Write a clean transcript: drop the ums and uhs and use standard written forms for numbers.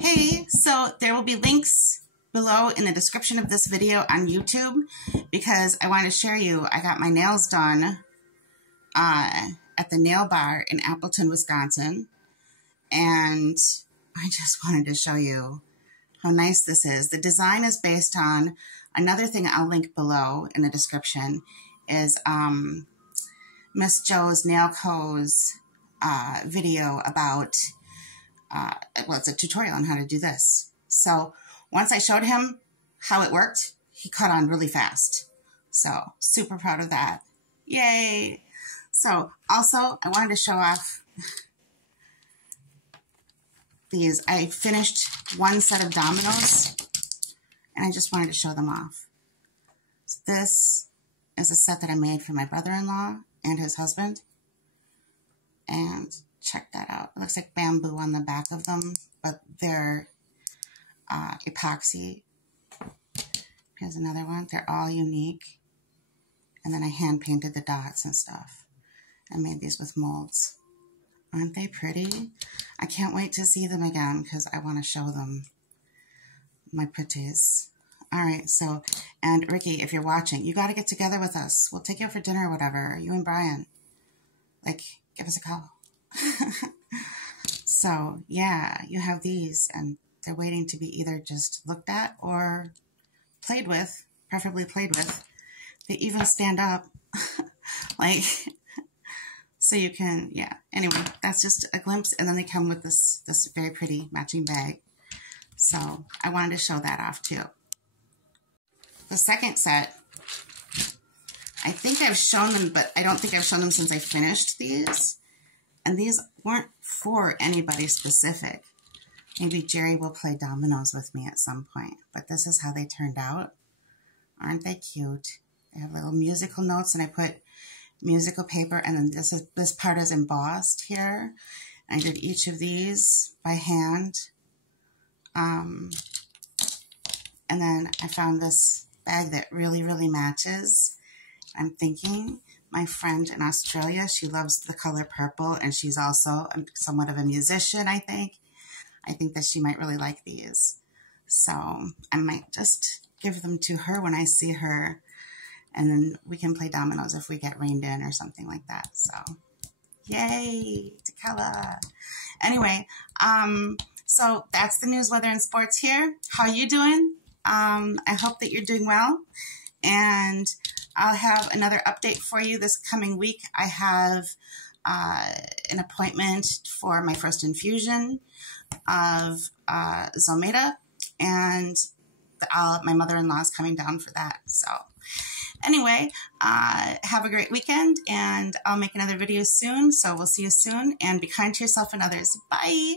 Hey, so there will be links below in the description of this video on YouTube because I want to share you. I got my nails done at the nail bar in Appleton, Wisconsin, and I just wanted to show you how nice this is. The design is based on another thing I'll link below in the description is Miss Joe's Nail Co's video about well, it's a tutorial on how to do this. So once I showed him how it worked, he caught on really fast. So super proud of that. Yay. So also I wanted to show off these. I finished one set of dominoes and I just wanted to show them off. So this is a set that I made for my brother-in-law and his husband. And check that out. It looks like bamboo on the back of them, but they're epoxy. Here's another one. They're all unique. And then I hand painted the dots and stuff. I made these with molds. Aren't they pretty? I can't wait to see them again because I want to show them my pretties. All right, so, and Ricky, if you're watching, you got to get together with us. We'll take you out for dinner or whatever. You and Brian. Like, give us a call. So yeah, you have these and they're waiting to be either just looked at or played with, preferably played with. They even stand up like, so you can, yeah. Anyway, that's just a glimpse. And then they come with this very pretty matching bag. So I wanted to show that off too. The second set, I think I've shown them, but I don't think I've shown them since I finished these. And these weren't for anybody specific. Maybe Jerry will play dominoes with me at some point. But this is how they turned out. Aren't they cute? They have little musical notes, and I put musical paper, and then this part is embossed here. I did each of these by hand. And then I found this bag that really, really matches. I'm thinking my friend in Australia, she loves the color purple, and she's also somewhat of a musician, I think. I think that she might really like these. So I might just give them to her when I see her, and then we can play dominoes if we get rained in or something like that. So yay, Tequila. Anyway, so that's the news, weather, and sports here. How you doing? I hope that you're doing well, and I'll have another update for you this coming week. I have an appointment for my first infusion of Zometa, and my mother-in-law is coming down for that. So anyway, have a great weekend, and I'll make another video soon. So we'll see you soon, and be kind to yourself and others. Bye.